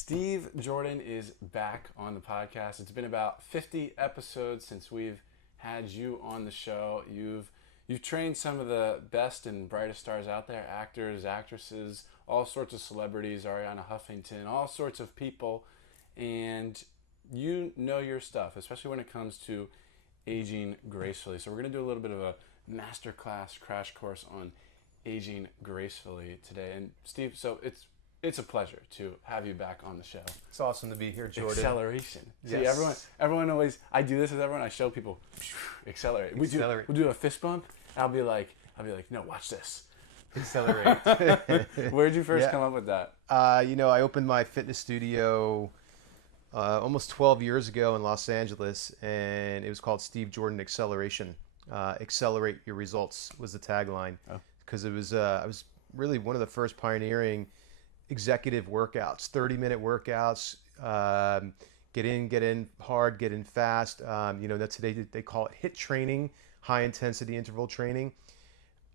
Steve Jordan is back on the podcast. It's been about 50 episodes since we've had you on the show. You've trained some of the best and brightest stars out there, actors, actresses, all sorts of celebrities, Ariana Huffington, all sorts of people, and you know your stuff, especially when it comes to aging gracefully. So we're going to do a little bit of a masterclass crash course on aging gracefully today. And Steve, so it's a pleasure to have you back on the show. It's awesome to be here, Jordan. Acceleration. Yes. See, everyone always, I do this with everyone. I show people, accelerate. Accelerate. We'll do a fist bump. I'll be like, no, watch this. Accelerate. Where'd you first come up with that? I opened my fitness studio almost 12 years ago in Los Angeles, and it was called Steve Jordan Acceleration. Accelerate your results was the tagline, because it was I was really one of the first pioneering executive workouts, 30-minute workouts. Get in hard, get in fast. That's today they call it HIIT training, high intensity interval training.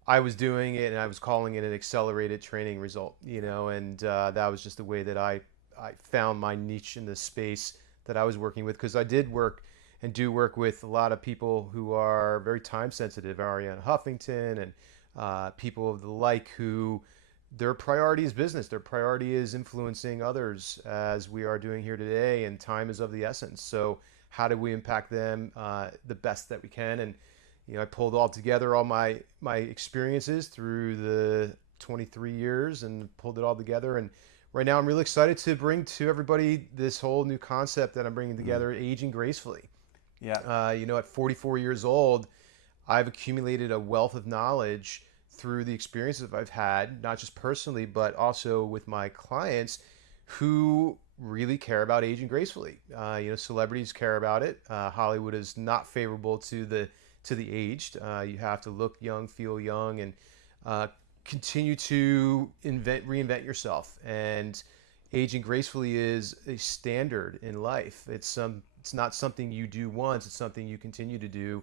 I was doing it and I was calling it an accelerated training result, and that was just the way that I found my niche in the space that I was working with, because I did work and do work with a lot of people who are very time sensitive, Ariana Huffington and people of the like, who their priority is business. Their priority is influencing others, as we are doing here today, and time is of the essence. So how do we impact them the best that we can? And I pulled all together all my experiences through the 23 years and pulled it all together. And right now I'm really excited to bring to everybody this whole new concept that I'm bringing together, aging gracefully. Yeah. At 44 years old, I've accumulated a wealth of knowledge through the experiences I've had, not just personally, but also with my clients who really care about aging gracefully. Celebrities care about it. Hollywood is not favorable to the aged. You have to look young, feel young, and continue to reinvent yourself. And aging gracefully is a standard in life. It's not something you do once. It's something you continue to do.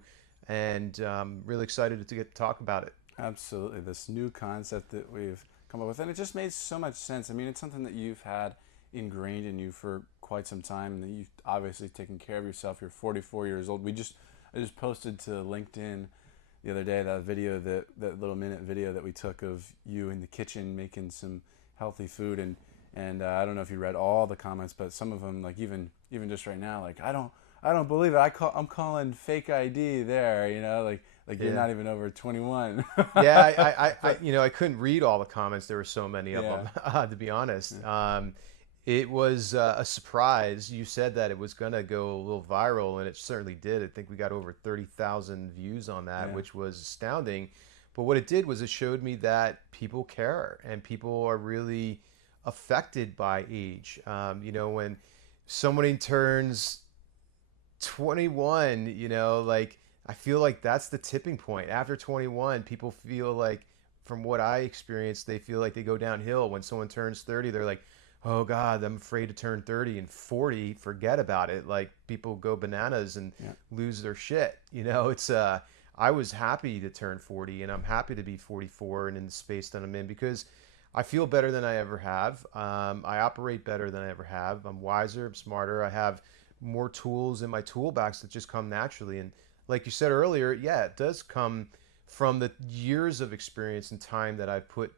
And really excited to get to talk about it. Absolutely. This new concept that we've come up with. And it just made so much sense. I mean, it's something that you've had ingrained in you for quite some time, and that you've obviously taken care of yourself. You're 44 years old. I just posted to LinkedIn the other day that video, that little minute video that we took of you in the kitchen making some healthy food, and I don't know if you read all the comments, but some of them, like even just right now, like I don't believe it. I'm calling fake ID there, like you're not even over 21. Yeah, I couldn't read all the comments. There were so many of them, to be honest. It was a surprise. You said that it was going to go a little viral, and it certainly did. I think we got over 30,000 views on that, which was astounding. But what it did was it showed me that people care, and people are really affected by age. When somebody turns 21, I feel like that's the tipping point. After 21, people feel like, from what I experienced, they feel like they go downhill. When someone turns 30, they're like, oh God, I'm afraid to turn 30. And 40, forget about it. Like, people go bananas and lose their shit. I was happy to turn 40, and I'm happy to be 44 and in the space that I'm in, because I feel better than I ever have. I operate better than I ever have. I'm wiser, I'm smarter. I have more tools in my toolbox that just come naturally. And like you said earlier, it does come from the years of experience and time that I've put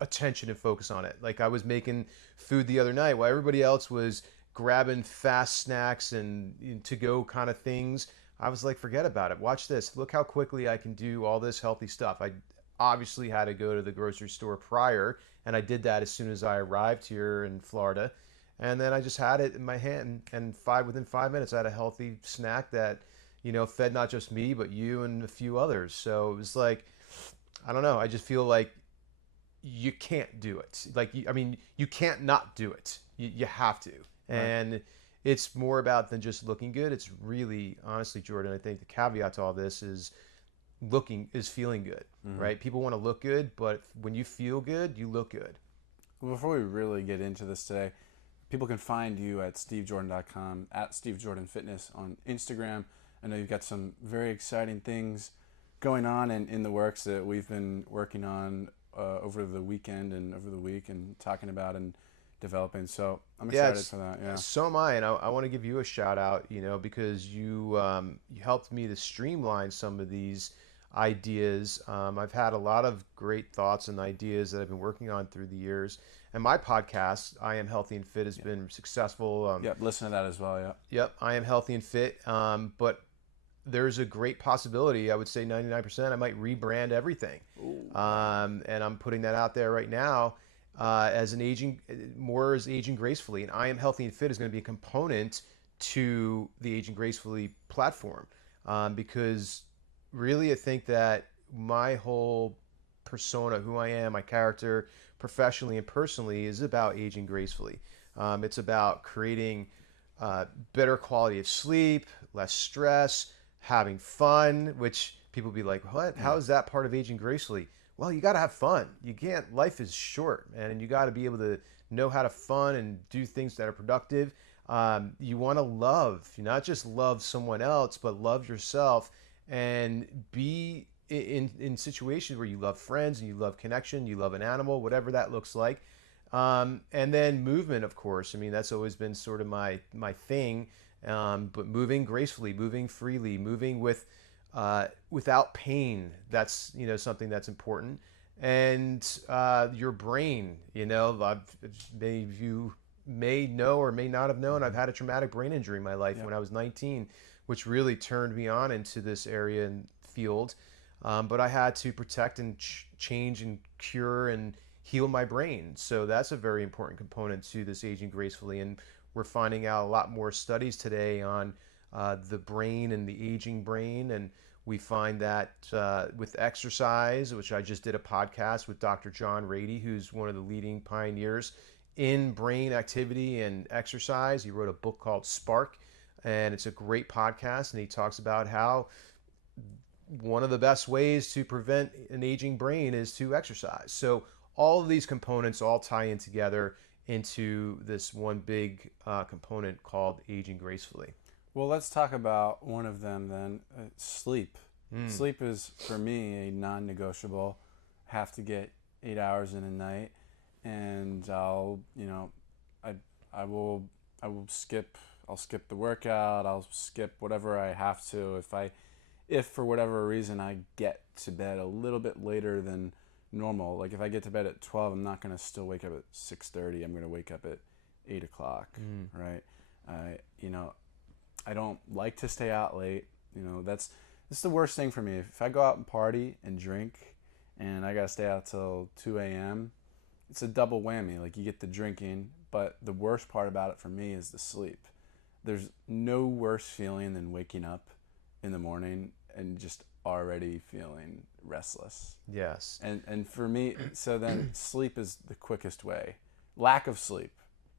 attention and focus on it. Like, I was making food the other night while everybody else was grabbing fast snacks and to-go kind of things. I was like, forget about it. Watch this. Look how quickly I can do all this healthy stuff. I obviously had to go to the grocery store prior, and I did that as soon as I arrived here in Florida. And then I just had it in my hand, and within 5 minutes, I had a healthy snack that, fed not just me, but you and a few others. So it was like, I don't know. I just feel like you can't do it. You can't not do it. You have to. Right. And it's more about than just looking good. It's really, honestly, Jordan, I think the caveat to all this is feeling good, right? People want to look good, but when you feel good, you look good. Well, before we really get into this today, people can find you at stevejordan.com, at stevejordanfitness on Instagram. I know you've got some very exciting things going on and in the works that we've been working on over the weekend and over the week and talking about, and developing. So I'm Yeah, excited for that. Yeah. so am I, and I want to give you a shout out, because you helped me to streamline some of these ideas. I've had a lot of great thoughts and ideas that I've been working on through the years, and my podcast, I Am Healthy and Fit, has been successful. Yep. Listen to that as well. Yeah. Yep, I am healthy and fit. But there's a great possibility, I would say 99%, I might rebrand everything. Ooh. And I'm putting that out there right now as more as Aging Gracefully. And I Am Healthy and Fit is going to be a component to the Aging Gracefully platform. Because really, I think that my whole persona, who I am, my character, professionally and personally, is about aging gracefully. It's about creating better quality of sleep, less stress, having fun, which people be like, what? How is that part of aging gracefully? Well, you got to have fun. You can't, life is short, man, and you got to be able to know how to fun and do things that are productive. You want to love, not just love someone else, but love yourself and be in situations where you love friends and you love connection, you love an animal, whatever that looks like. And then movement, of course. I mean, that's always been sort of my thing. But moving gracefully, moving freely, moving without pain. That's something that's important. And your brain. Many of you may know or may not have known, I've had a traumatic brain injury in my life when I was 19, which really turned me on into this area and field. But I had to protect and change and cure and heal my brain. So that's a very important component to this aging gracefully. And we're finding out a lot more studies today on the brain and the aging brain. And we find that with exercise, which I just did a podcast with Dr. John Rady, who's one of the leading pioneers in brain activity and exercise. He wrote a book called Spark, and it's a great podcast. And he talks about how one of the best ways to prevent an aging brain is to exercise. So all of these components all tie in together into this one big component called aging gracefully. Well, let's talk about one of them then. Sleep. Sleep is, for me, a non-negotiable. Have to get 8 hours in a night, and I'll skip the workout. I'll skip whatever I have to if for whatever reason I get to bed a little bit later than normal. Like if I get to bed at 12, I'm not going to still wake up at 6:30. I'm going to wake up at 8 o'clock, right? I don't like to stay out late. That's the worst thing for me. If I go out and party and drink and I got to stay out till 2 a.m., it's a double whammy. Like you get the drinking, but the worst part about it for me is the sleep. There's no worse feeling than waking up in the morning and just already feeling restless. Yes. And for me, so then sleep is the quickest way. Lack of sleep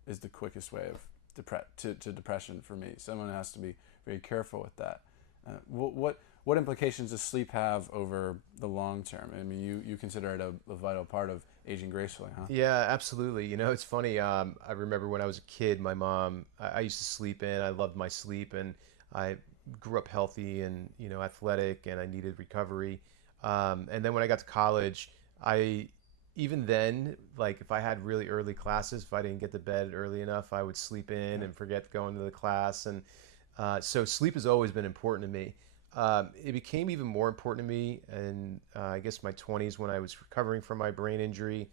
is the quickest way of to depression for me. Someone has to be very careful with that. What implications does sleep have over the long term? I mean, you consider it a vital part of aging gracefully, huh? Yeah, absolutely. It's funny. I remember when I was a kid, my mom, I used to sleep in. I loved my sleep, and I grew up healthy and athletic, and I needed recovery. And then when I got to college, even then, like if I had really early classes, if I didn't get to bed early enough, I would sleep in and forget going to the class. And so sleep has always been important to me. It became even more important to me in I guess my 20s when I was recovering from my brain injury,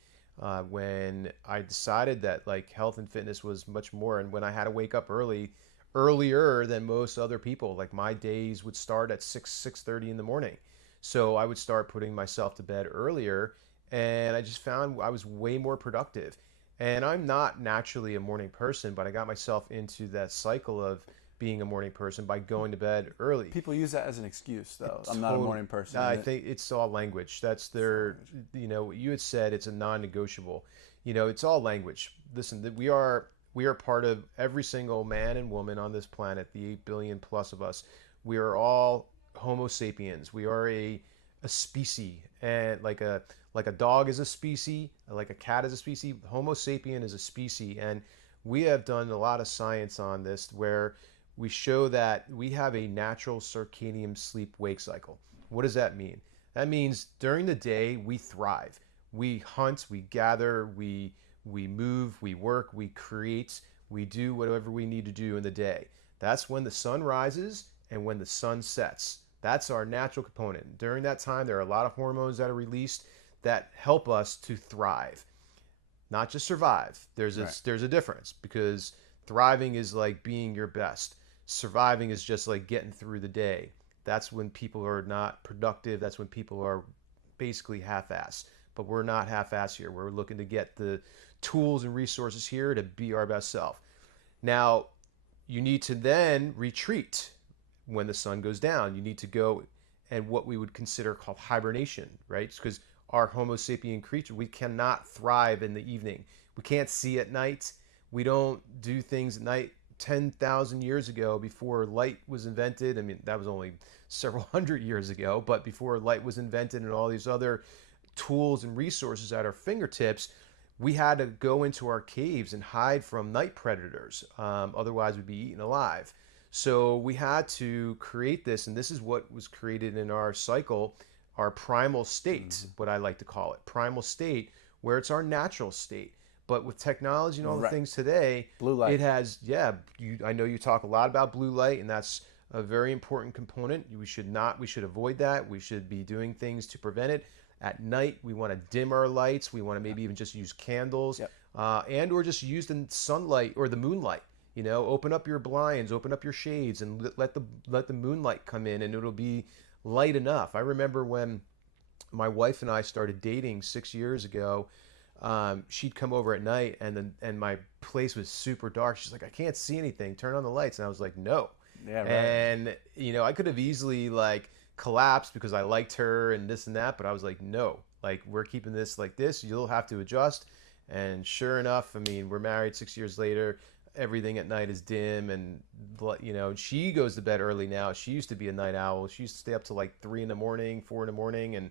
when I decided that like health and fitness was much more, and when I had to wake up earlier than most other people. Like my days would start at 6:30 in the morning. So I would start putting myself to bed earlier, and I just found I was way more productive. And I'm not naturally a morning person, but I got myself into that cycle of being a morning person by going to bed early. People use that as an excuse, though. I'm not a morning person. I think it's all language. That's their, you had said it's a non-negotiable. It's all language. Listen, we are part of every single man and woman on this planet, the 8 billion plus of us. We are all Homo sapiens. We are a species, and like a dog is a species, like a cat is a species. Homo sapien is a species, and we have done a lot of science on this where we show that we have a natural circadian sleep-wake cycle. What does that mean? That means during the day we thrive. We hunt, we gather, we we move, we work, we create, we do whatever we need to do in the day. That's when the sun rises and when the sun sets. That's our natural component. During that time, there are a lot of hormones that are released that help us to thrive, not just survive. There's a difference, because thriving is like being your best. Surviving is just like getting through the day. That's when people are not productive. That's when people are basically half-ass. But we're not half-ass here. We're looking to get the tools and resources here to be our best self. Now, you need to then retreat when the sun goes down. You need to go and what we would consider called hibernation, right? Because our Homo sapien creature, we cannot thrive in the evening. We can't see at night. We don't do things at night. 10,000 years ago, before light was invented, I mean, that was only several hundred years ago, but before light was invented and all these other tools and resources at our fingertips, we had to go into our caves and hide from night predators. Otherwise, we'd be eaten alive. So we had to create this, and this is what was created in our cycle, our primal state, what I like to call it, primal state, where it's our natural state. But with technology and all the things today, blue light. It has, I know you talk a lot about blue light, and that's a very important component. We should avoid that. We should be doing things to prevent it. At night, we want to dim our lights. We want to maybe even just use candles, and or just use the sunlight or the moonlight. You know, open up your blinds, open up your shades, and let the moonlight come in, and it'll be light enough. I remember when my wife and I started dating 6 years ago. She'd come over at night, and my place was super dark. She's like, I can't see anything. Turn on the lights. And I was like, no. Yeah, right. And I could have easily like collapsed because I liked her and this and that, but I was like, no. Like, we're keeping this like this. You'll have to adjust. And sure enough, I mean, we're married 6 years later. Everything at night is dim, and she goes to bed early now. She used to be a night owl. She used to stay up till like 3 in the morning, 4 in the morning, and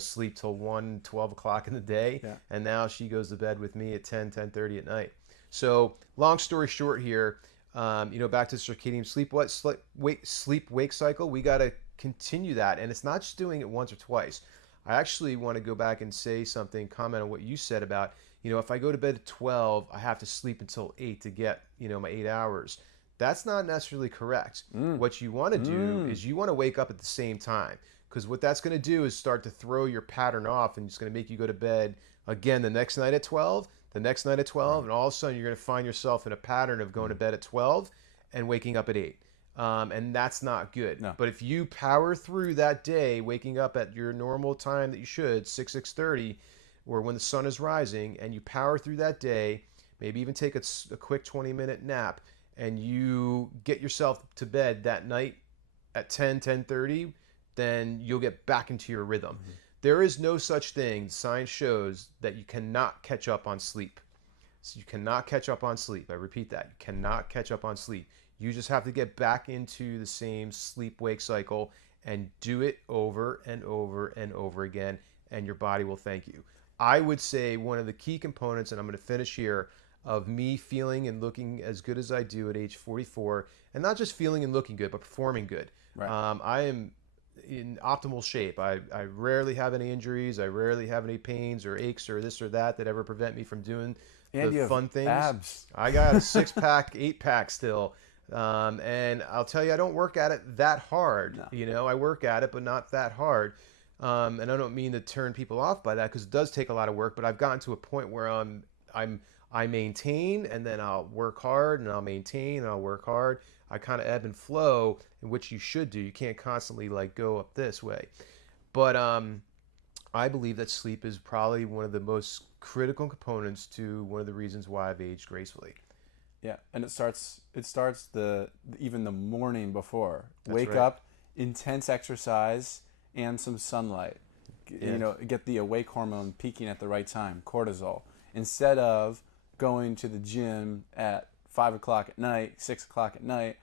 sleep till 12 o'clock in the day. Yeah. And now she goes to bed with me at 10:30 at night. So long story short here, back to circadian sleep-wake cycle, we got to continue that. And it's not just doing it once or twice. I actually want to go back and say something, comment on what you said about, if I go to bed at 12, I have to sleep until 8 to get, my 8 hours. That's not necessarily correct. What you want to do is you want to wake up at the same time. Because what that's going to do is start to throw your pattern off, and it's going to make you go to bed again the next night at 12, and all of a sudden you're going to find yourself in a pattern of going to bed at 12 and waking up at 8. And that's not good. No. But if you power through that day, waking up at your normal time that you should, 6:30, or when the sun is rising, and you power through that day, maybe even take a quick 20-minute nap, and you get yourself to bed that night at 10:30, then you'll get back into your rhythm. Mm-hmm. There is no such thing. Science shows that you cannot catch up on sleep. So you cannot catch up on sleep. I repeat that. You cannot catch up on sleep. You just have to get back into the same sleep-wake cycle and do it over and over and over again, and your body will thank you. I would say one of the key components, and I'm going to finish here, of me feeling and looking as good as I do at age 44, and not just feeling and looking good, but performing good. Right. I am in optimal shape. I rarely have any injuries. I rarely have any pains or aches or this or that ever prevent me from doing the fun things. Abs. I got a 6-pack, 8-pack still. And I'll tell you, I don't work at it that hard. No. I work at it, but not that hard. And I don't mean to turn people off by that, because it does take a lot of work, but I've gotten to a point where I maintain, and then I'll work hard, and I'll maintain, and I'll work hard. I kind of ebb and flow, in which you should do. You can't constantly like go up this way. But I believe that sleep is probably one of the most critical components to one of the reasons why I've aged gracefully. Yeah, and it starts even the morning before. That's Wake right. up, intense exercise, and some sunlight. Yeah. Get the awake hormone peaking at the right time, cortisol. Instead of going to the gym at 5 o'clock at night, 6 o'clock at night,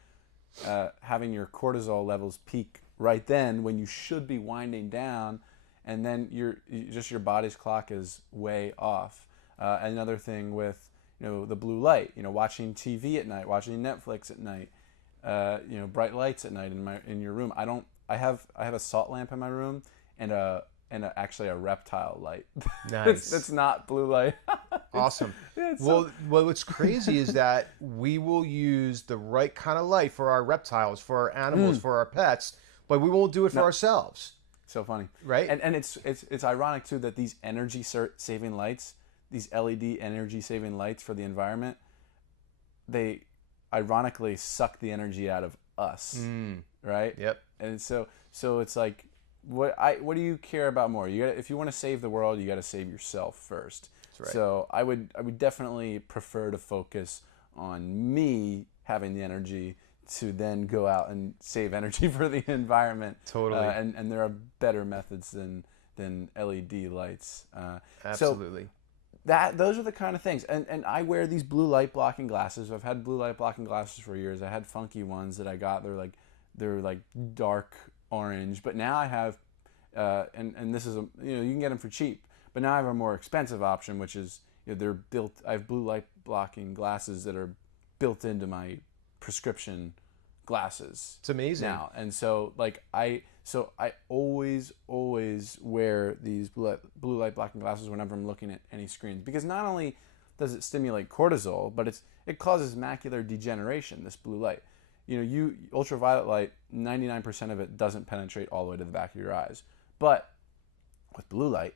having your cortisol levels peak right then when you should be winding down, and then your body's clock is way off. Another thing with the blue light, watching TV at night, watching Netflix at night, bright lights at night in your room. I have a salt lamp in my room and actually a reptile light. Nice. That's not blue light. Awesome. Yeah, it's so, Well, what's crazy is that we will use the right kind of light for our reptiles, for our animals, for our pets, but we won't do it for no, ourselves, so funny. right? And it's ironic too that these energy saving lights, these LED energy saving lights for the environment, they ironically suck the energy out of us, right? Yep. And so it's like, what do you care about more? If you want to save the world, you got to save yourself first. That's right. So I would definitely prefer to focus on me having the energy to then go out and save energy for the environment. Totally. And there are better methods than LED lights. Absolutely. Those are the kind of things. And I wear these blue light blocking glasses. I've had blue light blocking glasses for years. I had funky ones that I got. They're like dark orange, but now I have and this is you can get them for cheap. But now I have a more expensive option, which is they're built. I have blue light blocking glasses that are built into my prescription glasses. It's amazing. Now, and so I always wear these blue light blocking glasses whenever I'm looking at any screens, because not only does it stimulate cortisol, but it causes macular degeneration. This blue light, ultraviolet light, 99% of it doesn't penetrate all the way to the back of your eyes, but with blue light,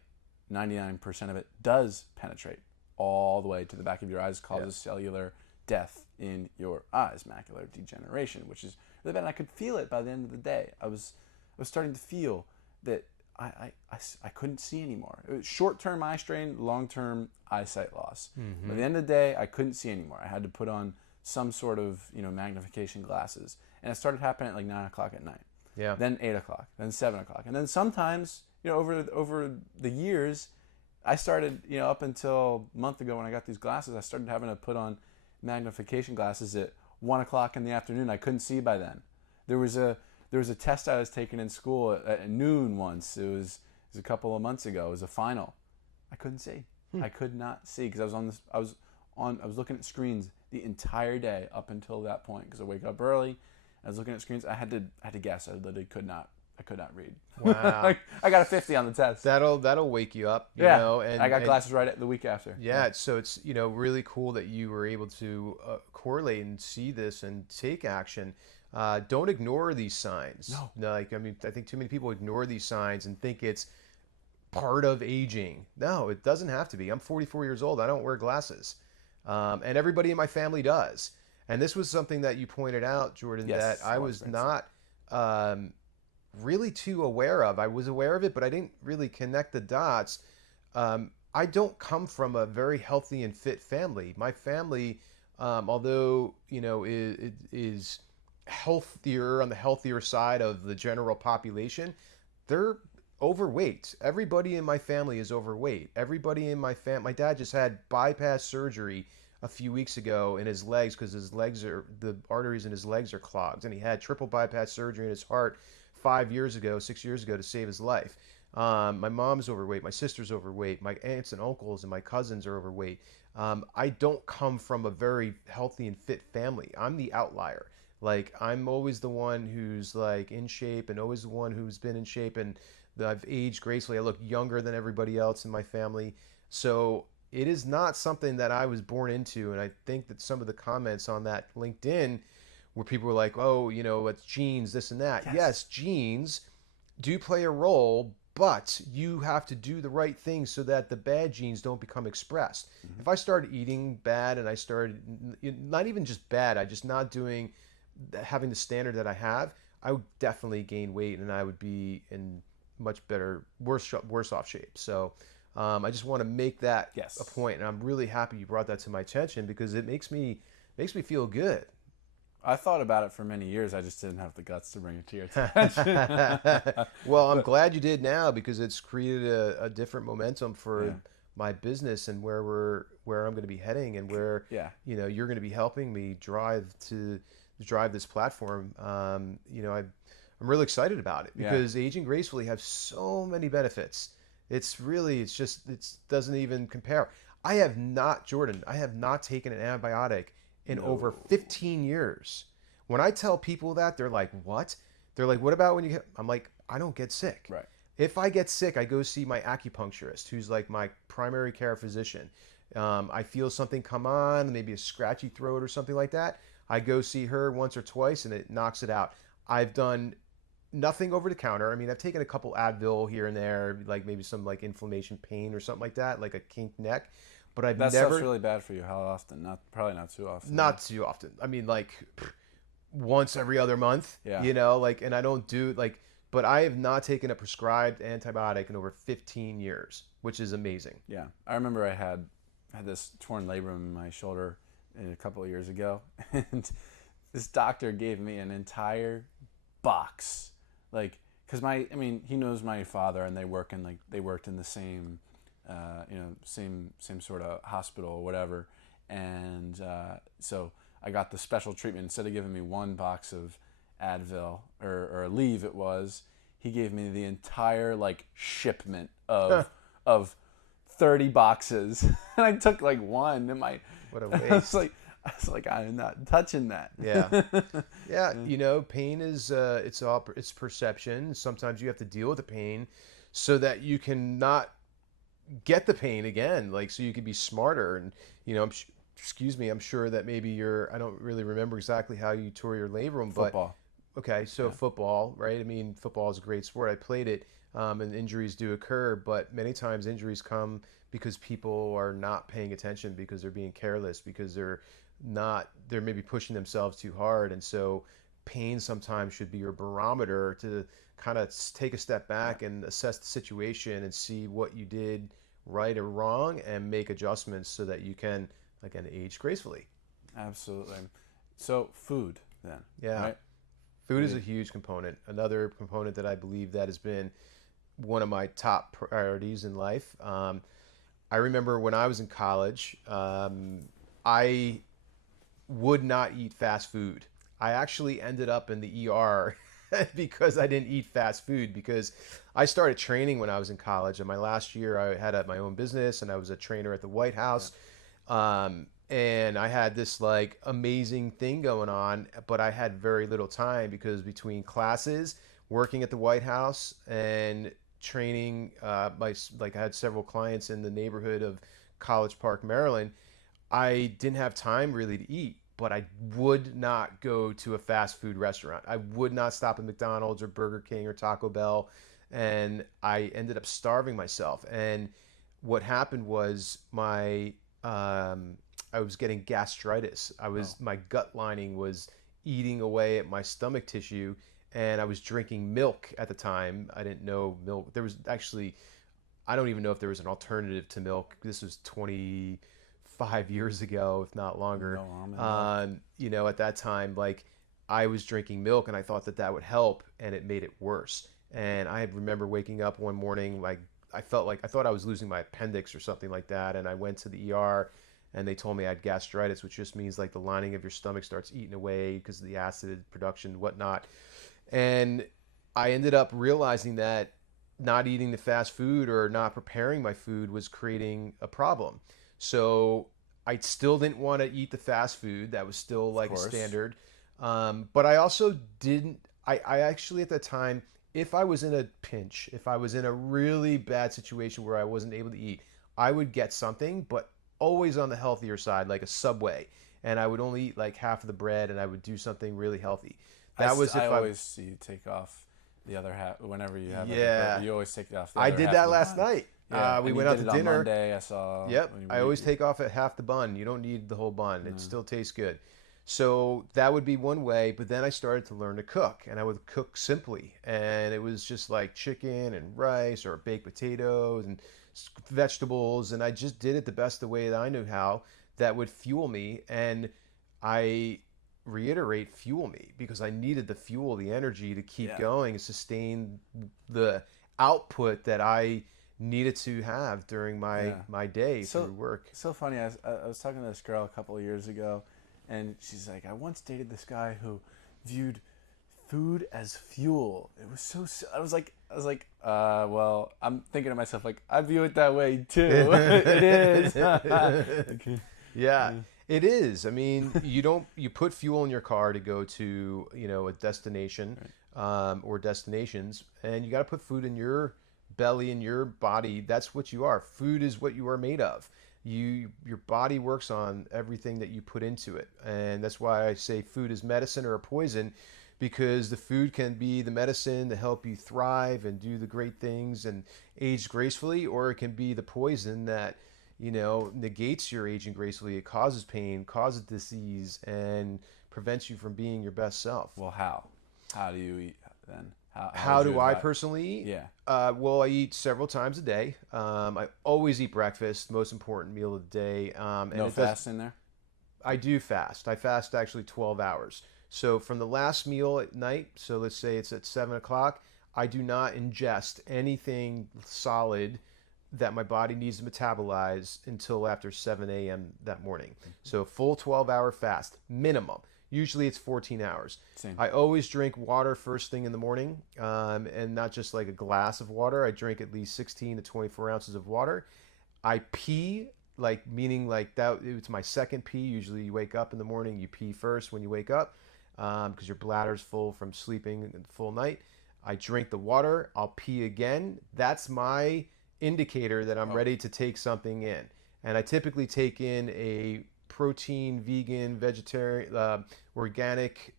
99% of it does penetrate all the way to the back of your eyes, causes cellular death in your eyes, macular degeneration, which is really bad. And I could feel it by the end of the day. I was starting to feel that I couldn't see anymore. It was short-term eye strain, long-term eyesight loss. Mm-hmm. By the end of the day, I couldn't see anymore. I had to put on some sort of magnification glasses, and it started happening at like 9 o'clock at night. Yeah. Then 8 o'clock. Then 7 o'clock, and then sometimes over the years, I started up until a month ago when I got these glasses, I started having to put on magnification glasses at 1 o'clock in the afternoon. I couldn't see by then. There was a test I was taking in school at noon once. It was a couple of months ago. It was a final. I couldn't see. I could not see because I was looking at screens the entire day up until that point, because I wake up early. I was looking at screens. I had to guess. I literally could not read. Wow. I got a 50 on the test. That'll wake you up, you yeah. know. And I got glasses right at the week after. Yeah, so it's really cool that you were able to correlate and see this and take action. Don't ignore these signs. No. I think too many people ignore these signs and think it's part of aging. No, it doesn't have to be. I'm 44 years old. I don't wear glasses, and everybody in my family does. And this was something that you pointed out, Jordan, that I was not really too aware of. I was aware of it, but I didn't really connect the dots. I don't come from a very healthy and fit family. My family, although is healthier, on the healthier side of the general population, they're overweight. Everybody in my family is overweight. Everybody in my dad just had bypass surgery a few weeks ago in his legs because the arteries in his legs are clogged, and he had triple bypass surgery in his heart 6 years ago to save his life. My mom's overweight. My sister's overweight. My aunts and uncles and my cousins are overweight. I don't come from a very healthy and fit family. I'm the outlier. Like, I'm always the one who's like in shape, and always the one who's been in shape, and I've aged gracefully. I look younger than everybody else in my family. So it is not something that I was born into. And I think that some of the comments on that LinkedIn where people were like, oh, it's genes, this and that. Yes, genes do play a role, but you have to do the right things so that the bad genes don't become expressed. Mm-hmm. If I started eating bad and I started, not even just bad, I just not having the standard that I have, I would definitely gain weight, and I would be in much worse off shape. So I just want to make that a point, and I'm really happy you brought that to my attention, because it makes me feel good. I thought about it for many years. I just didn't have the guts to bring it to your attention. Well, I'm glad you did now, because it's created a different momentum for my business and where I'm going to be heading, and where you're going to be helping me drive this platform. I'm really excited about it, because Aging Gracefully has so many benefits. It doesn't even compare. I have not taken an antibiotic in over 15 years. When I tell people that, they're like, what? They're like, what about when you get... I'm like, I don't get sick. Right. If I get sick, I go see my acupuncturist, who's like my primary care physician. I feel something come on, maybe a scratchy throat or something like that. I go see her once or twice and it knocks it out. I've done nothing over the counter. I mean, I've taken a couple Advil here and there, like maybe some like inflammation pain or something like that, like a kinked neck. But I've That stuff's never, really bad for you. How often? Not probably not too often. not too often. I mean, like once every other month, Yeah. like, and I don't do like, but I have not taken a prescribed antibiotic in over 15 years, which is amazing. Yeah. I remember I had this torn labrum in my shoulder a couple of years ago, and this doctor gave me an entire box, like, because I mean, he knows my father, and they worked in the same, same sort of hospital or whatever, and so I got the special treatment. Instead of giving me one box of Advil or Aleve, it was, he gave me the entire like shipment of 30 boxes, and I took like one, and What a I was waste. like, I'm not touching that. Yeah. Yeah, pain is it's perception. Sometimes you have to deal with the pain so that you can not get the pain again, like so you can be smarter. And excuse me, I'm sure that maybe I don't really remember exactly how you tore your labrum, but Football. okay, so Yeah. football, right? I mean, football is a great sport. I played it, and injuries do occur, but many times injuries come because people are not paying attention, because they're being careless, because they're maybe pushing themselves too hard. And so pain sometimes should be your barometer to kind of take a step back and assess the situation and see what you did right or wrong and make adjustments so that you can, again, age gracefully. Absolutely. So food then. Yeah. Right? Food is a huge component. Another component that I believe that has been one of my top priorities in life. I remember when I was in college, I would not eat fast food. I actually ended up in the ER because I didn't eat fast food, because I started training when I was in college. In my last year, I had my own business and I was a trainer at the White House. And I had this like amazing thing going on, but I had very little time because between classes, working at the White House, and training, I had several clients in the neighborhood of College Park, Maryland. I didn't have time really to eat, but I would not go to a fast food restaurant. I would not stop at McDonald's or Burger King or Taco Bell, and I ended up starving myself. And what happened was I was getting gastritis. My gut lining was eating away at my stomach tissue, and I was drinking milk at the time. I didn't know milk. There was actually, I don't even know if there was an alternative to milk. This was 25 years ago, if not longer. No almond milk. At that time, like I was drinking milk, and I thought that would help, and it made it worse. And I remember waking up one morning, like I thought I was losing my appendix or something like that, and I went to the ER. And they told me I had gastritis, which just means like the lining of your stomach starts eating away because of the acid production and whatnot. And I ended up realizing that not eating the fast food or not preparing my food was creating a problem. So I still didn't want to eat the fast food. That was still like a standard. But I also didn't, I actually at that time, if I was in a pinch, if I was in a really bad situation where I wasn't able to eat, I would get something, but always on the healthier side, like a Subway, and I would only eat like half of the bread, and I would do something really healthy. I always see you take off the other half whenever you have. Yeah, you always take it off. I did that last night. Yeah, we and went you out did to it dinner. On Monday, I saw. Yep, I always take off at half the bun. You don't need the whole bun. It still tastes good. So that would be one way. But then I started to learn to cook, and I would cook simply, and it was just like chicken and rice or baked potatoes and vegetables, and I just did it the best the way that I knew how. That would fuel me, and I reiterate fuel me, because I needed the fuel, the energy to keep going and sustain the output that I needed to have during my day through work. So funny. I was talking to this girl a couple of years ago, and she's like, I once dated this guy who viewed food as fuel. It was so. I was like, well, I'm thinking to myself, like, I view it that way too. It is. Okay. Yeah, it is. I mean, you put fuel in your car to go to, a destination, or destinations, and you got to put food in your belly, in your body. That's what you are. Food is what you are made of. your body works on everything that you put into it, and that's why I say food is medicine or a poison, because the food can be the medicine to help you thrive and do the great things and age gracefully, or it can be the poison that negates your aging gracefully. It causes pain, causes disease, and prevents you from being your best self. Well, how do you eat then? How would you do I advise? personally eat? Yeah. Well, I eat several times a day. I always eat breakfast, most important meal of the day. And No it does. fast in there. I do fast. I fast actually 12 hours. So from the last meal at night, so let's say it's at 7 o'clock, I do not ingest anything solid that my body needs to metabolize until after 7 a.m. that morning. So full 12-hour fast, minimum. Usually it's 14 hours. Same. I always drink water first thing in the morning, and not just like a glass of water. I drink at least 16 to 24 ounces of water. I pee, like meaning like that. It's my second pee. Usually you wake up in the morning, you pee first when you wake up, because your bladder's full from sleeping a full night. I drink the water. I'll pee again. That's my indicator that I'm ready to take something in. And I typically take in a protein, vegan, vegetarian, organic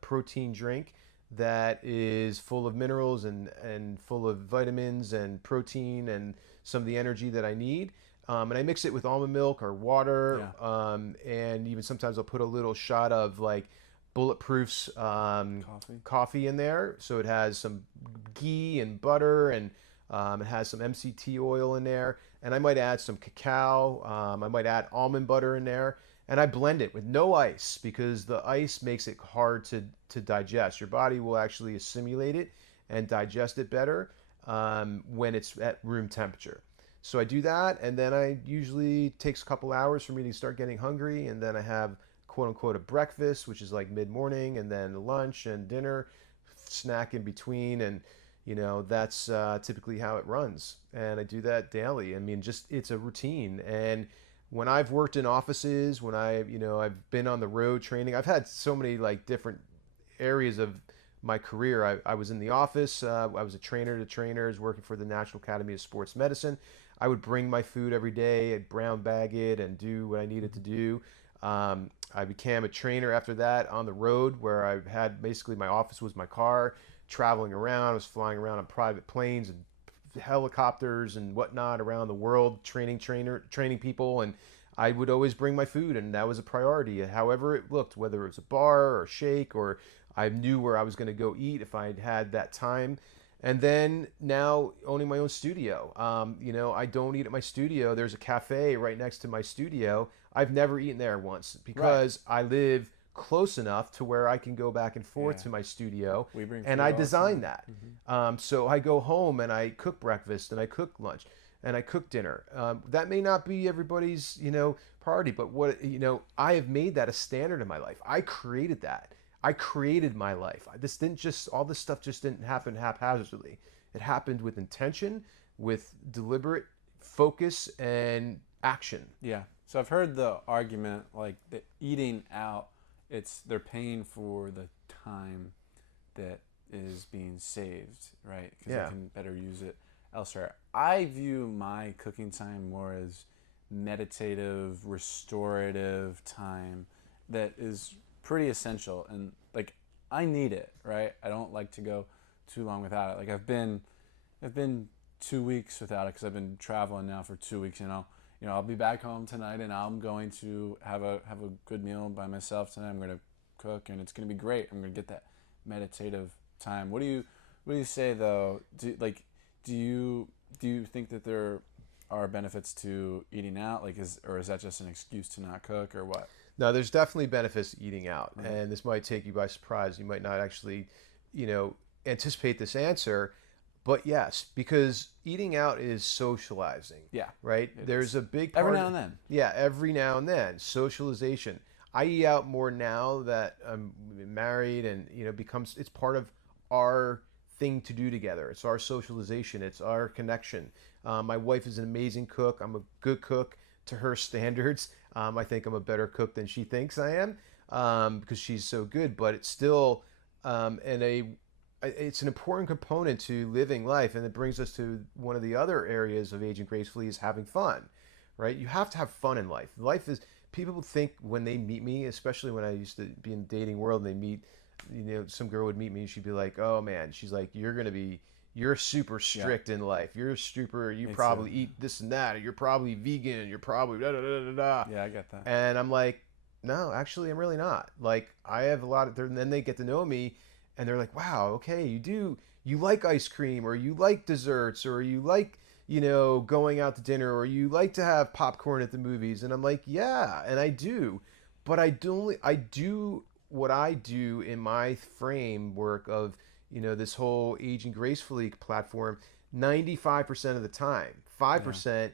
protein drink that is full of minerals and full of vitamins and protein and some of the energy that I need. And I mix it with almond milk or water. Yeah. And even sometimes I'll put a little shot of like Bulletproof's coffee in there. So it has some ghee and butter, and it has some MCT oil in there. And I might add some cacao. I might add almond butter in there. And I blend it with no ice, because the ice makes it hard to digest. Your body will actually assimilate it and digest it better when it's at room temperature. So I do that, and then I usually takes a couple hours for me to start getting hungry, and then I have quote unquote a breakfast, which is like mid-morning, and then lunch and dinner, snack in between, and that's typically how it runs. And I do that daily. I mean, just it's a routine. And when I've worked in offices, when I've been on the road training, I've had so many like different areas of my career. I was in the office. I was a trainer to trainers working for the National Academy of Sports Medicine. I would bring my food every day, I'd brown bag it and do what I needed to do. I became a trainer after that on the road, where I had basically my office was my car, traveling around. I was flying around on private planes and helicopters and whatnot around the world, training people, and I would always bring my food, and that was a priority. However it looked, whether it was a bar or a shake, or I knew where I was going to go eat if I had that time. And then now owning my own studio, I don't eat at my studio. There's a cafe right next to my studio. I've never eaten there once, because I live close enough to where I can go back and forth to my studio, and I designed that. So I go home and I cook breakfast and I cook lunch and I cook dinner. That may not be everybody's priority, but I have made that a standard in my life. I created that. I created my life. All this stuff just didn't happen haphazardly. It happened with intention, with deliberate focus and action. Yeah. So I've heard the argument like that eating out, they're paying for the time that is being saved, right? Because they can better use it elsewhere. I view my cooking time more as meditative, restorative time that is pretty essential, and like I need it, right? I don't like to go too long without it. Like I've been 2 weeks without it because I've been traveling now for 2 weeks. I'll be back home tonight, and I'm going to have a good meal by myself tonight. I'm going to cook, and it's going to be great. I'm going to get that meditative time. What do you say though? Do you think that there are benefits to eating out? Or is that just an excuse to not cook, or what? No, there's definitely benefits to eating out, and this might take you by surprise. You might not actually, anticipate this answer, but yes, because eating out is socializing. Yeah. Right? There's a big part every now and then. Yeah, every now and then. Socialization. I eat out more now that I'm married, and it's part of our thing to do together. It's our socialization. It's our connection. My wife is an amazing cook. I'm a good cook to her standards. I think I'm a better cook than she thinks I am, because she's so good. But it's still it's an important component to living life, and it brings us to one of the other areas of aging gracefully is having fun, right? You have to have fun in life. Life is, people think when they meet me, especially when I used to be in the dating world, and they meet, some girl would meet me, she'd be like, oh man, she's like, you're super Yeah, strict in life. You me too. probably eat this and that, or you're probably vegan, you're probably da da da da da. Yeah, I get that. And I'm like, no, actually, I'm really not. Like, I have a lot of, and then they get to know me, and they're like, wow, okay, you like ice cream, or you like desserts, or you like, going out to dinner, or you like to have popcorn at the movies. And I'm like, yeah, and I do. But I do what I do in my framework of, this whole Aging Gracefully platform 95% of the time. Yeah. 5%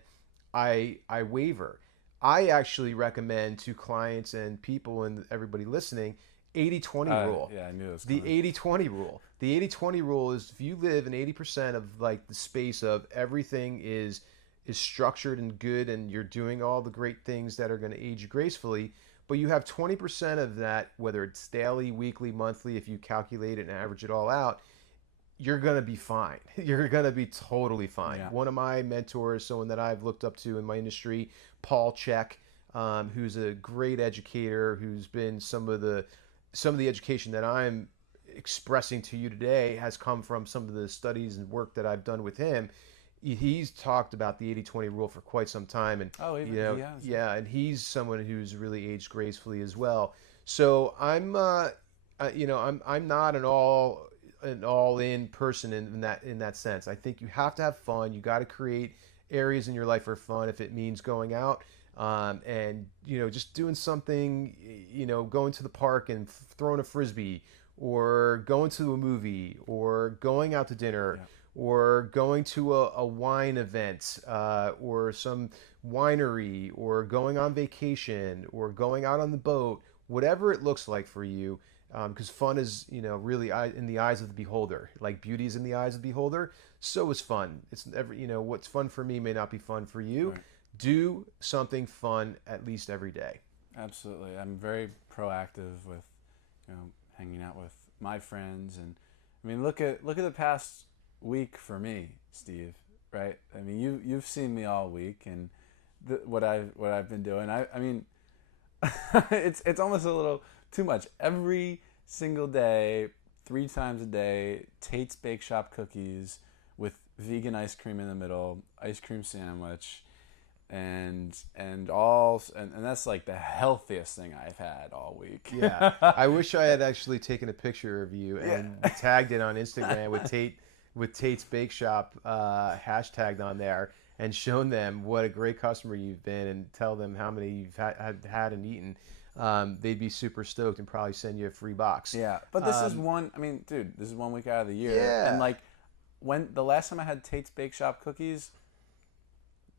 I waver. I actually recommend to clients and people and everybody listening 80-20 rule. Yeah, I knew it was The coming. 80-20 rule. The 80-20 rule is if you live in 80% of like the space of everything is structured and good, and you're doing all the great things that are going to age you gracefully, but you have 20% of that, whether it's daily, weekly, monthly, if you calculate it and average it all out, you're going to be fine. You're going to be totally fine. Yeah. One of my mentors, someone that I've looked up to in my industry, Paul Check, who's a great educator, who's been some of the education that I'm expressing to you today has come from some of the studies and work that I've done with him. He's talked about the 80-20 rule for quite some time, and Oh, even he has. yeah, and he's someone who's really aged gracefully as well. So I'm not an all in person in that sense. I think you have to have fun. You got to create areas in your life for fun. If it means going out, and just doing something, going to the park and throwing a frisbee, or going to a movie, or going out to dinner, Yeah. or going to a wine event, or some winery, or going on vacation, or going out on the boat, whatever it looks like for you. Because fun is, really in the eyes of the beholder. Like beauty is in the eyes of the beholder, so is fun. It's what's fun for me may not be fun for you. Right. Do something fun at least every day. Absolutely. I'm very proactive with, hanging out with my friends, and I mean, look at the past week for me, Steve. Right? I mean, you've seen me all week, and what I've been doing. I mean, it's almost a little too much. Every single day, 3 times a day, Tate's Bake Shop cookies with vegan ice cream in the middle, ice cream sandwich, and that's like the healthiest thing I've had all week. Yeah, I wish I had actually taken a picture of you Yeah. and tagged it on Instagram with Tate's Bake Shop hashtagged on there, and shown them what a great customer you've been, and tell them how many you've had and eaten. They'd be super stoked and probably send you a free box. Yeah, but this is one. I mean, dude, this is 1 week out of the year, Yeah. and like when the last time I had Tate's Bake Shop cookies,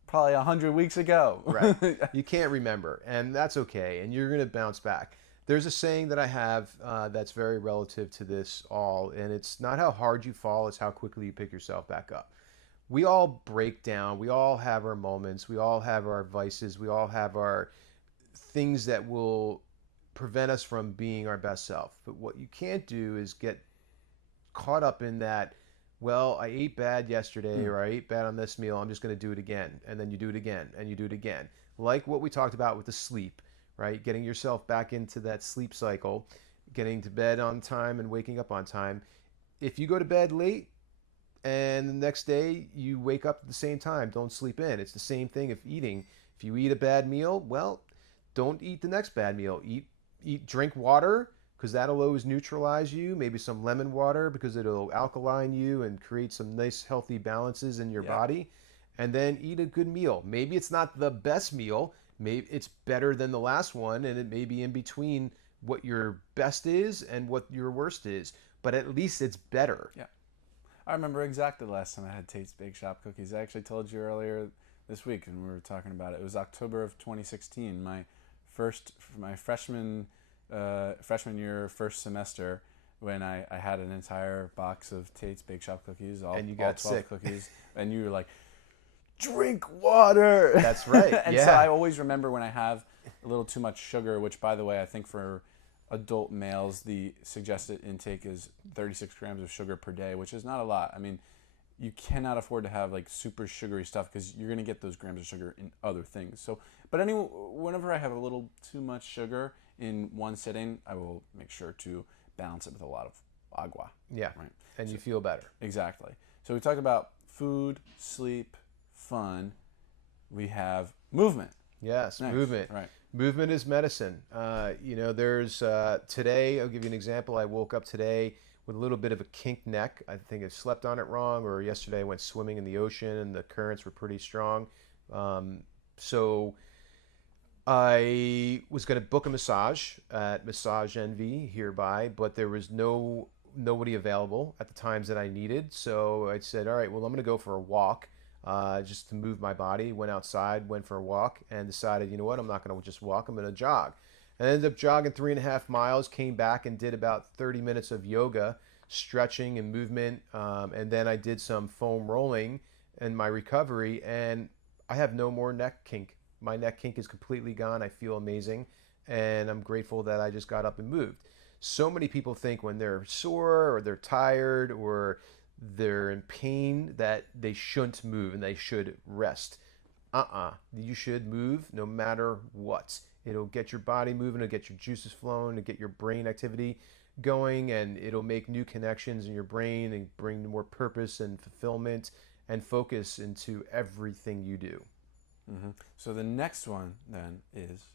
probably 100 weeks ago. Right. You can't remember, and that's okay, and you're going to bounce back. There's a saying that I have that's very relative to this all, and it's not how hard you fall, it's how quickly you pick yourself back up. We all break down. We all have our moments. We all have our vices. We all have our things that will prevent us from being our best self. But what you can't do is get caught up in that, well, I ate bad yesterday, or I ate bad on this meal, I'm just going to do it again. And then you do it again, and you do it again. Like what we talked about with the sleep, right? Getting yourself back into that sleep cycle, getting to bed on time and waking up on time. If you go to bed late and the next day you wake up at the same time, don't sleep in. It's the same thing if eating. If you eat a bad meal, well, don't eat the next bad meal. Drink water, because that'll always neutralize you. Maybe some lemon water, because it'll alkaline you and create some nice healthy balances in your Yeah. body. And then eat a good meal. Maybe it's not the best meal. Maybe it's better than the last one, and it may be in between what your best is and what your worst is. But at least it's better. Yeah. I remember exactly the last time I had Tate's Bake Shop cookies. I actually told you earlier this week, and we were talking about it. It was October of 2016, my freshman year, first semester, when I had an entire box of Tate's Bake Shop cookies, all, And you all got 12 sick. cookies, and you were like, drink water. That's right. And Yeah. so I always remember when I have a little too much sugar, which, by the way, I think for adult males, the suggested intake is 36 grams of sugar per day, which is not a lot. I mean, you cannot afford to have like super sugary stuff because you're going to get those grams of sugar in other things. So, but anyway, whenever I have a little too much sugar in one sitting, I will make sure to balance it with a lot of agua. Yeah. Right. And you feel better. Exactly. So we talked about food, sleep, fun. We have movement. Yes, Next. movement. Right. Movement is medicine. There's today, I'll give you an example. I woke up today with a little bit of a kinked neck. I think I slept on it wrong, or yesterday I went swimming in the ocean and the currents were pretty strong. So I was going to book a massage at Massage Envy hereby, but there was nobody available at the times that I needed. So I said, all right, well, I'm going to go for a walk just to move my body. Went outside, went for a walk, and decided, you know what, I'm not going to just walk, I'm going to jog. I ended up jogging 3.5 miles, came back and did about 30 minutes of yoga, stretching and movement. And then I did some foam rolling in my recovery, and I have no more neck kink. My neck kink is completely gone. I feel amazing, and I'm grateful that I just got up and moved. So many people think when they're sore or they're tired or they're in pain that they shouldn't move and they should rest. You should move no matter what. It'll get your body moving, it'll get your juices flowing, it'll get your brain activity going, and it'll make new connections in your brain and bring more purpose and fulfillment and focus into everything you do. Mm-hmm. So the next one then is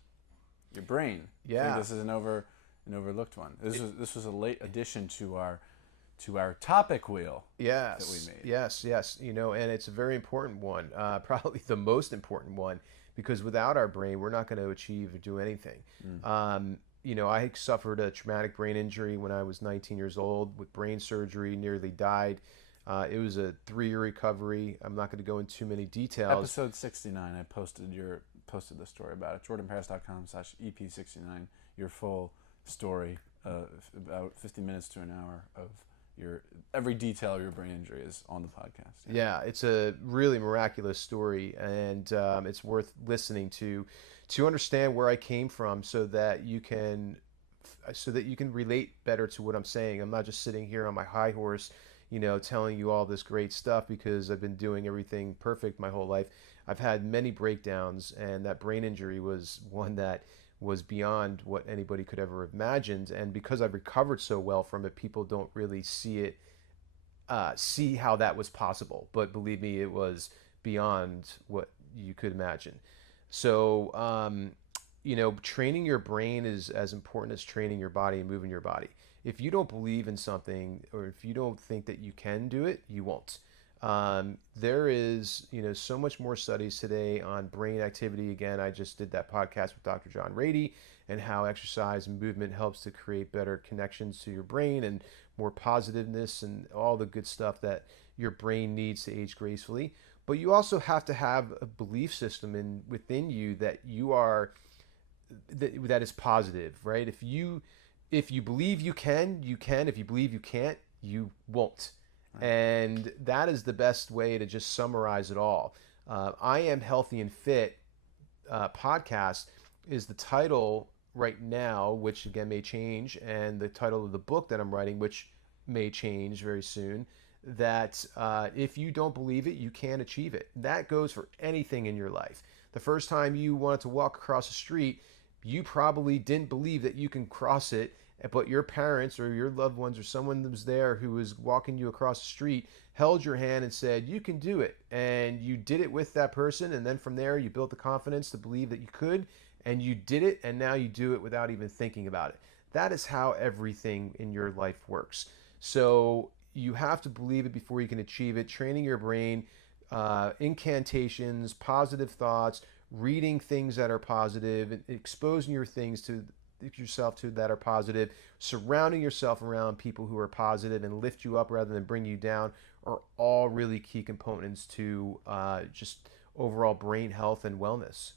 your brain. Yeah. I think this is an overlooked one. This was a late addition to our topic wheel. Yes, that we made. yes. And it's a very important one, probably the most important one, because without our brain, we're not going to achieve or do anything. I suffered a traumatic brain injury when I was 19 years old with brain surgery, nearly died. It was a 3-year recovery. I'm not going to go into too many details. Episode 69, I posted the story about it. jordanparis.com/EP69. Your full story, about 50 minutes to an hour of every detail of your brain injury is on the podcast. Yeah, it's a really miraculous story, and it's worth listening to understand where I came from, so that you can relate better to what I'm saying. I'm not just sitting here on my high horse, telling you all this great stuff because I've been doing everything perfect my whole life. I've had many breakdowns, and that brain injury was one that was beyond what anybody could ever have imagined. And because I've recovered so well from it, people don't really see how that was possible. But believe me, it was beyond what you could imagine. So, training your brain is as important as training your body and moving your body. If you don't believe in something, or if you don't think that you can do it, you won't. There is, so much more studies today on brain activity. Again, I just did that podcast with Dr. John Rady, and how exercise and movement helps to create better connections to your brain and more positiveness and all the good stuff that your brain needs to age gracefully. But you also have to have a belief system within you that that is positive, right? If you believe you can, you can. If you believe you can't, you won't. Right. And that is the best way to just summarize it all. I Am Healthy and Fit podcast is the title right now, which again may change, and the title of the book that I'm writing, which may change very soon, that if you don't believe it, you can't achieve it. That goes for anything in your life. The first time you wanted to walk across the street, you probably didn't believe that you can cross it, but your parents or your loved ones or someone that was there who was walking you across the street held your hand and said, you can do it. And you did it with that person. And then from there, you built the confidence to believe that you could, and you did it. And now you do it without even thinking about it. That is how everything in your life works. So you have to believe it before you can achieve it. Training your brain, incantations, positive thoughts, reading things that are positive, exposing yourself to that are positive, surrounding yourself around people who are positive and lift you up rather than bring you down, are all really key components to just overall brain health and wellness.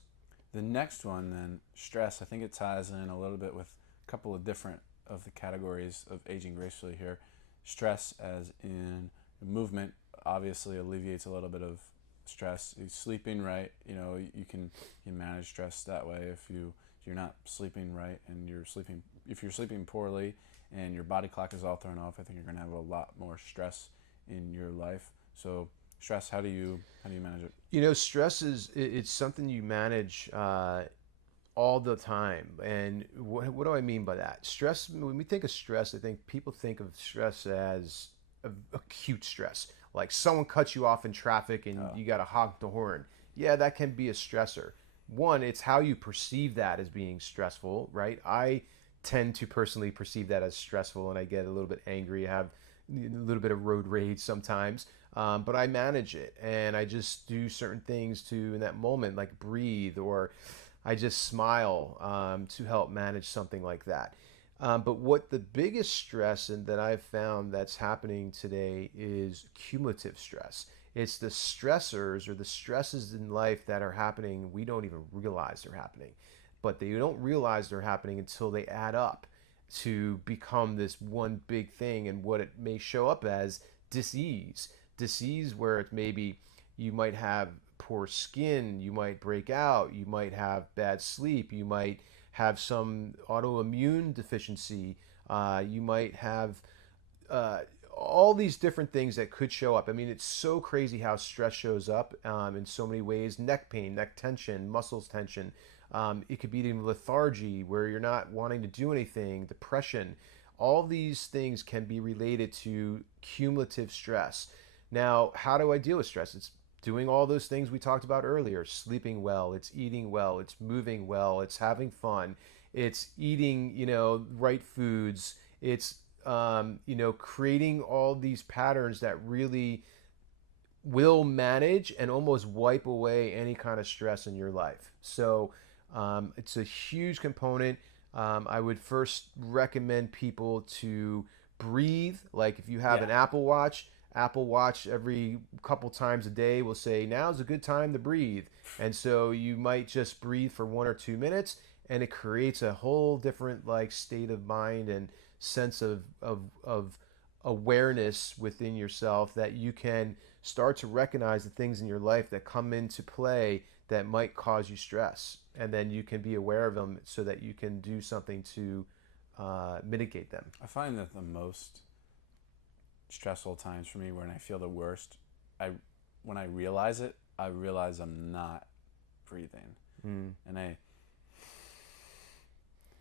The next one then, stress, I think it ties in a little bit with a couple of different of the categories of aging gracefully here. Stress, as in movement, obviously alleviates a little bit of stress. Sleeping right, you can manage stress that way. If you're not sleeping right and if you're sleeping poorly and your body clock is all thrown off, I think you're going to have a lot more stress in your life. So stress, how do you manage it? Stress it's something you manage all the time. And what do I mean by that? Stress, when we think of stress, I think people think of stress as acute stress. Like someone cuts you off in traffic and Oh, you got to honk the horn. Yeah, that can be a stressor. One, it's how you perceive that as being stressful, right? I tend to personally perceive that as stressful and I get a little bit angry. I have a little bit of road rage sometimes. But I manage it and I just do certain things to, in that moment, like breathe, or I just smile to help manage something like that. But what the biggest stress and that I've found that's happening today is cumulative stress. It's the stressors or the stresses in life that are happening, we don't even realize they're happening. But they don't realize they're happening until they add up to become this one big thing. And what it may show up as disease. Disease where it maybe you might have poor skin, you might break out, you might have bad sleep, you might have some autoimmune deficiency, you might have uh, all these different things that could show up. I mean, it's so crazy how stress shows up in so many ways. Neck pain, neck tension, muscles tension. It could be even lethargy where you're not wanting to do anything, depression. All these things can be related to cumulative stress. Now, how do I deal with stress? It's doing all those things we talked about earlier: sleeping well, it's eating well, it's moving well, it's having fun, it's eating, right foods, it's, creating all these patterns that really will manage and almost wipe away any kind of stress in your life. So it's a huge component. I would first recommend people to breathe. Like if you have yeah. an Apple Watch every couple times a day will say, now's a good time to breathe. And so you might just breathe for 1 or 2 minutes and it creates a whole different like state of mind and sense of awareness within yourself that you can start to recognize the things in your life that come into play that might cause you stress. And then you can be aware of them so that you can do something to mitigate them. I find that the most stressful times for me when I feel the worst, I when I realize it, I realize I'm not breathing. Mm. And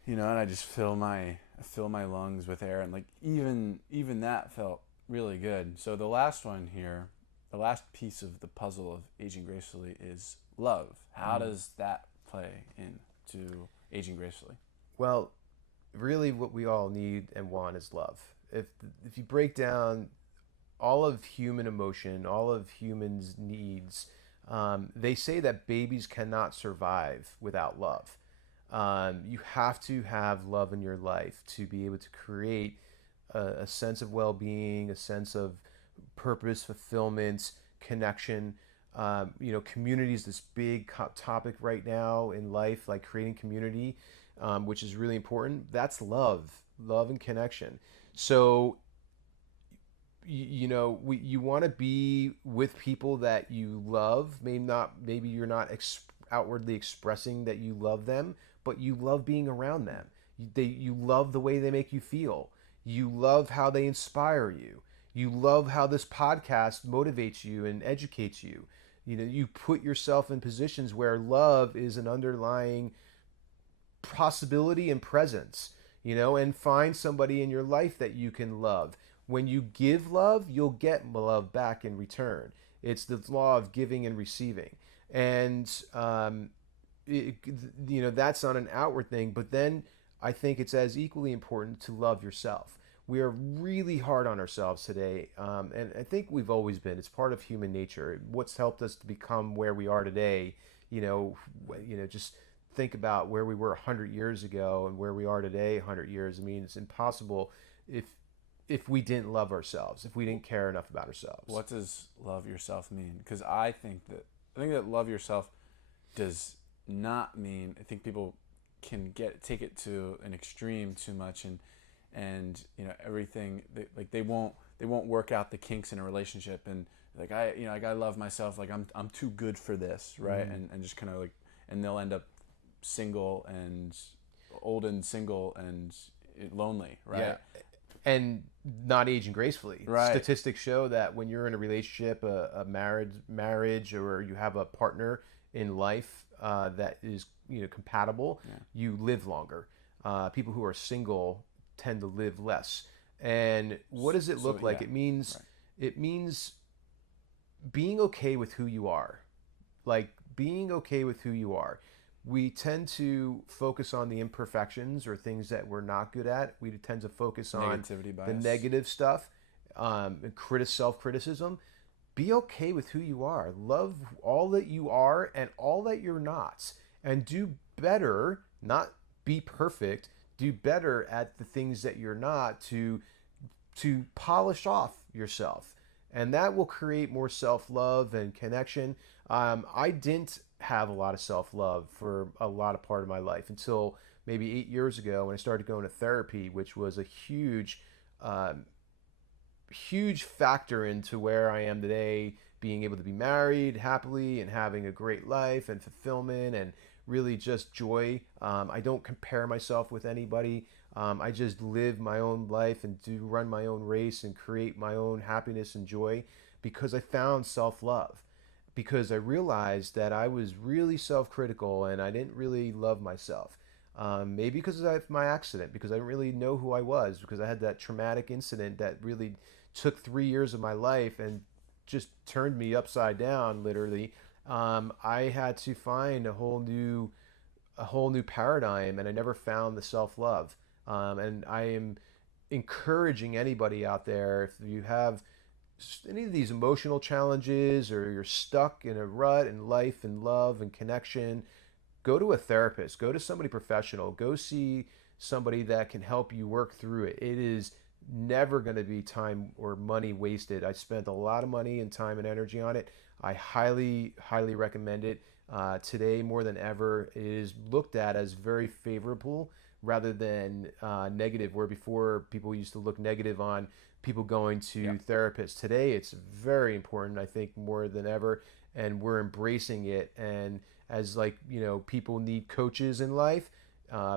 and I just fill my lungs with air, and like even that felt really good. So the last one here, the last piece of the puzzle of aging gracefully is love. How does that play into aging gracefully? Well, really what we all need and want is love. If you break down all of human emotion, all of humans' needs, they say that babies cannot survive without love. You have to have love in your life to be able to create a sense of well-being, a sense of purpose, fulfillment, connection. Community is this big topic right now in life, like creating community, which is really important. That's love and connection. So you want to be with people that you love. Maybe you're not outwardly expressing that you love them, but you love being around them. You love the way they make you feel. You love how they inspire you. You love how this podcast motivates you and educates you. You put yourself in positions where love is an underlying possibility and presence, and find somebody in your life that you can love. When you give love, you'll get love back in return. It's the law of giving and receiving. And, it, that's not an outward thing. But then I think it's as equally important to love yourself. We are really hard on ourselves today. And I think we've always been. It's part of human nature. What's helped us to become where we are today, just think about where we were 100 years ago and where we are today 100 years. I mean, it's impossible if we didn't love ourselves, if we didn't care enough about ourselves. What does love yourself mean? Because I think that love yourself does not mean. I think people can take it to an extreme too much, and everything they won't work out the kinks in a relationship, and like I gotta love myself, like I'm too good for this, right? Mm-hmm. And just kind of like, and they'll end up single and old and single and lonely, right? Yeah. and not aging gracefully. Right. Statistics show that when you're in a relationship, a marriage, or you have a partner in life that is compatible, you live longer. People who are single tend to live less. And what does it So, look like? yeah. It means being okay with who you are. Like being okay with who you are. We tend to focus on the imperfections or things that we're not good at. We tend to focus on Negativity the bias. negative stuff, and self-criticism. Be okay with who you are. Love all that you are and all that you're not. And do better, not be perfect, do better at the things that you're not to polish off yourself. And that will create more self-love and connection. I didn't have a lot of self-love for a lot of part of my life until maybe 8 years ago when I started going to therapy, which was a um, huge factor into where I am today, being able to be married happily and having a great life and fulfillment and really just joy. I don't compare myself with anybody. I just live my own life and do run my own race and create my own happiness and joy because I found self-love. Because I realized that I was really self-critical and I didn't really love myself. Maybe because of my accident, because I didn't really know who I was, because I had that traumatic incident that really took 3 years of my life and just turned me upside down, literally. I had to find a whole new paradigm, and I never found the self-love. And I am encouraging anybody out there, if you have any of these emotional challenges or you're stuck in a rut in life and love and connection, go to a therapist, go to somebody professional, go see somebody that can help you work through it. It is never going to be time or money wasted. I spent a lot of money and time and energy on it. I highly, highly recommend it. Today, more than ever, it is looked at as very favorable rather than negative, where before people used to look negative on people going to therapists. Today, it's very important, I think, more than ever, and we're embracing it. And as people need coaches in life,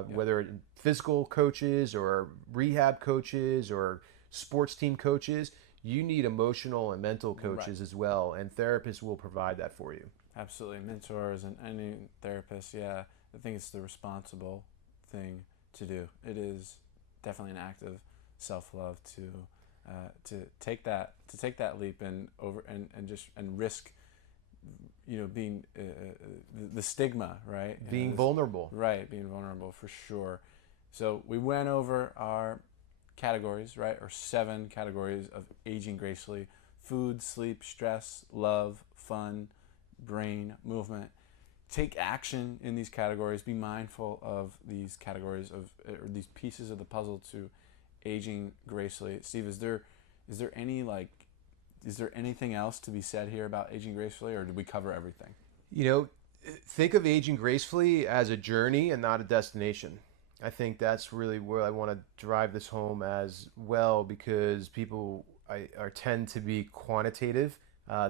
whether it physical coaches or rehab coaches or sports team coaches, you need emotional and mental coaches as well, and therapists will provide that for you. Absolutely. Mentors and any therapist, yeah. I think it's the responsible thing to do. It is definitely an act of self-love to take that leap and risk being the stigma, right? Being vulnerable. Right, being vulnerable for sure. So we went over our categories, right? Or 7 categories of aging gracefully: food, sleep, stress, love, fun, brain, movement. Take action in these categories. Be mindful of these categories or these pieces of the puzzle to aging gracefully. Steve, is there anything else to be said here about aging gracefully, or did we cover everything? Think of aging gracefully as a journey and not a destination. I think that's really where I want to drive this home as well, because people tend to be quantitative.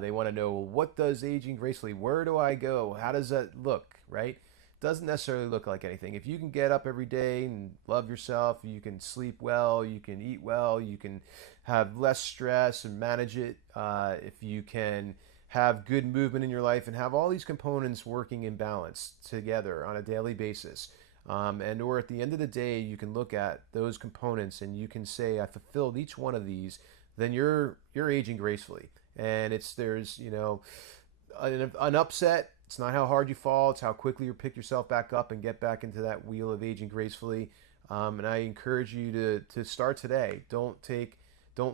They want to know, well, what does aging gracefully? Where do I go? How does that look? Right? Doesn't necessarily look like anything. If you can get up every day and love yourself, you can sleep well, you can eat well, you can have less stress and manage it. If you can have good movement in your life and have all these components working in balance together on a daily basis, or at the end of the day, you can look at those components and you can say, I fulfilled each one of these, then you're aging gracefully. And there's an upset. It's not how hard you fall, it's how quickly you pick yourself back up and get back into that wheel of aging gracefully. And I encourage you to start today. Don't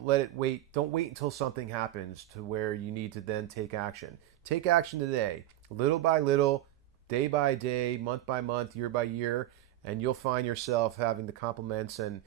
let it wait. Don't wait until something happens to where you need to then take action. Take action today, little by little, day by day, month by month, year by year, and you'll find yourself having the compliments, and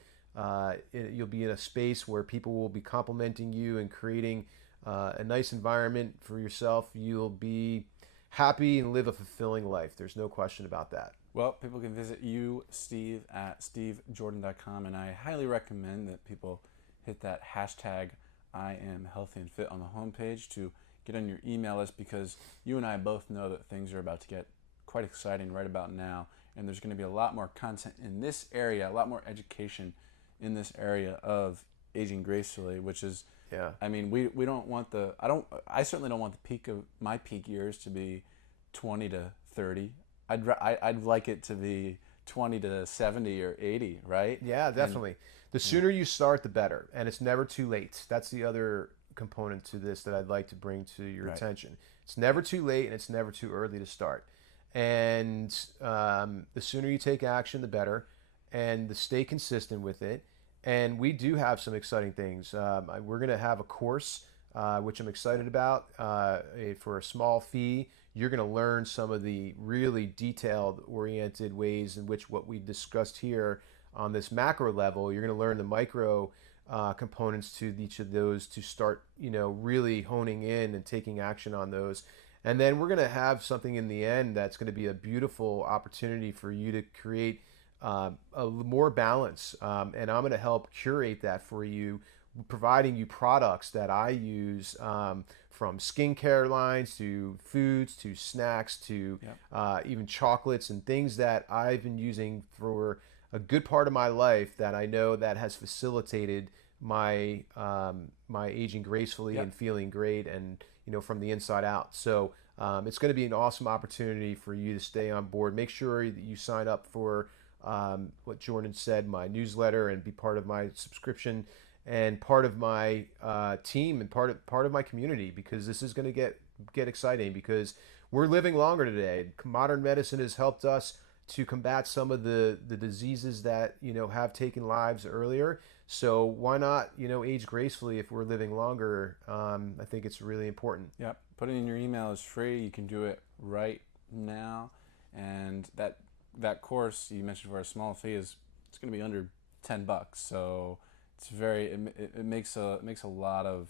you'll be in a space where people will be complimenting you and creating a nice environment for yourself. You'll be happy and live a fulfilling life. There's no question about that. Well, people can visit you, Steve, at stevejordan.com, and I highly recommend that people hit that hashtag I am healthy and fit on the homepage to get on your email list, because you and I both know that things are about to get quite exciting right about now, and there's going to be a lot more content in this area, a lot more education in this area of aging gracefully, which is, Yeah. I mean, we don't want I certainly don't want the peak of my peak years to be 20 to 30. I'd like it to be 20 to 70 or 80, right? Yeah, definitely. The sooner you start, the better, and it's never too late. That's the other component to this that I'd like to bring to your Right. attention. It's never too late, and it's never too early to start. And the sooner you take action, the better, and to stay consistent with it. And we do have some exciting things. We're going to have a course, which I'm excited about, for a small fee. You're going to learn some of the really detailed oriented ways in which what we discussed here on this macro level, you're going to learn the micro components to each of those to start, really honing in and taking action on those. And then we're going to have something in the end that's going to be a beautiful opportunity for you to create more balance. And I'm going to help curate that for you, providing you products that I use, from skincare lines to foods to snacks to even chocolates and things that I've been using for a good part of my life that I know that has facilitated my my aging gracefully and feeling great, and from the inside out. So it's going to be an awesome opportunity for you to stay on board. Make sure that you sign up for what Jordan said, my newsletter, and be part of my subscription and part of my team and part of my community, because this is going to get exciting, because we're living longer today. Modern medicine has helped us to combat some of the diseases that have taken lives earlier. So why not age gracefully if we're living longer? I think it's really important. Yep. Putting in your email is free. You can do it right now, and that course you mentioned for a small fee it's going to be under $10. So it's it makes a lot of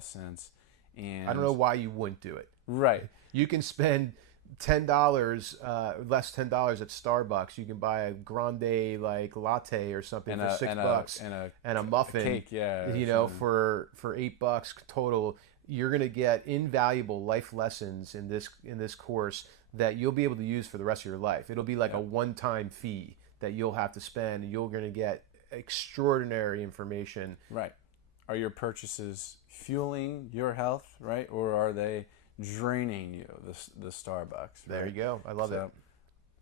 sense. And I don't know why you wouldn't do it. Right. You can spend $10, less $10 at Starbucks. You can buy a grande latte or something for $6 and a muffin, cake, for $8 total. You're gonna get invaluable life lessons in this course that you'll be able to use for the rest of your life. It'll be like a one-time fee that you'll have to spend, and you're gonna get extraordinary information. Right. Are your purchases fueling your health, right, or are they draining you? The Starbucks. Right? There you go. I love it.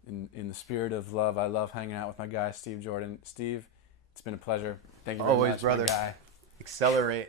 In the spirit of love, I love hanging out with my guy Steve Jordan. Steve, it's been a pleasure. Thank you very Always, much, brother. my guy. Accelerate.